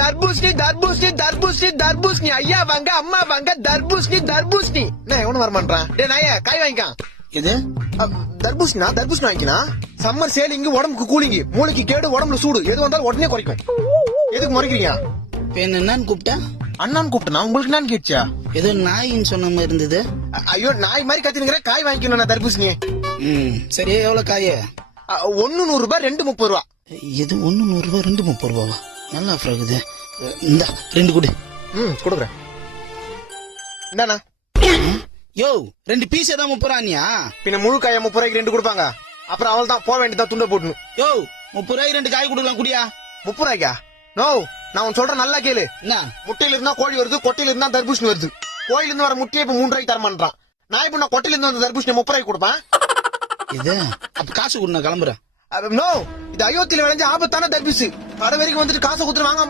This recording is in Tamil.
தர்பூசணி தர்பூசணி தர்பூசணி தர்பூசணி ஐயா வாங்க அம்மா வாங்க தர்பூசணி தர்பூசணி நான் எவனு வர மாட்டேன் டே நாயா காய் வாங்கிக்கான் இது தர்பூசணி தர்பூசணி வாங்கிக்கலாம் சம்மர் சேலிங்கு உடம்புக்கு கூலிங்கு மூளைக்கு கேடு உடம்புல சூடு எது வந்தாலும் உடனே குறைக்கும் எதுக்கு முறைக்கிறீங்க என்னன்னு கூப்பிட்டா அண்ணான்னு கூப்பிட்டா உங்களுக்கு என்னன்னு கேட்சா ஏதோ நாயின்னு சொன்ன மாதிரி இருந்தது. ஐயோ நாய் மாதிரி கத்தினுங்கிற காய் வாங்கிக்கணும் நான் தர்பூசணி சரி எவ்வளவு காய? 1 100 ரூபாய் 2 30 ரூபா. இது 1 100 ரூபாய் 2 30 ரூபாவா? நல்லா ஆஃபர் ஆகுது. இந்த 2 கொடு. கொடுக்குறேன். இந்தாண்ணா. யோ 2 பீஸ் தான் 30 ரூபாயா? பின்ன முழு காய 30 ரூபாய்க்கு 2 கொடுப்பாங்க. அப்புறம் அவள் தான் போக வேண்டியதா துண்ட போடணும். யோ 30 ரூபாய்க்கு 2 காய் கொடுக்கலாம் குடியா? 30 ரூபாய்க்கா? நோ நான் உன் சொல்றேன் நல்லா கேளு. என்ன முட்டையில இருந்தா கோழி வருது, கொட்டையில இருந்தா தர்பூசணி வருது. கோயில இருந்து வர முட்டையை இப்ப 3 ரூபாய்க்கு தர மாட்டான். நான் இப்ப நான் கொட்டையில இருந்து வந்த தர்பூசணி 30 ரூபாய்க்கு கொடுப்பேன். இது அப்ப காசு கொடு நான் கிளம்புறேன். நோ இது அயோத்தியில விளைஞ்ச ஆபத்தான தர்பூசு. வர வரைக்கும் வந்துட்டு காசை கொடுத்து வாங்க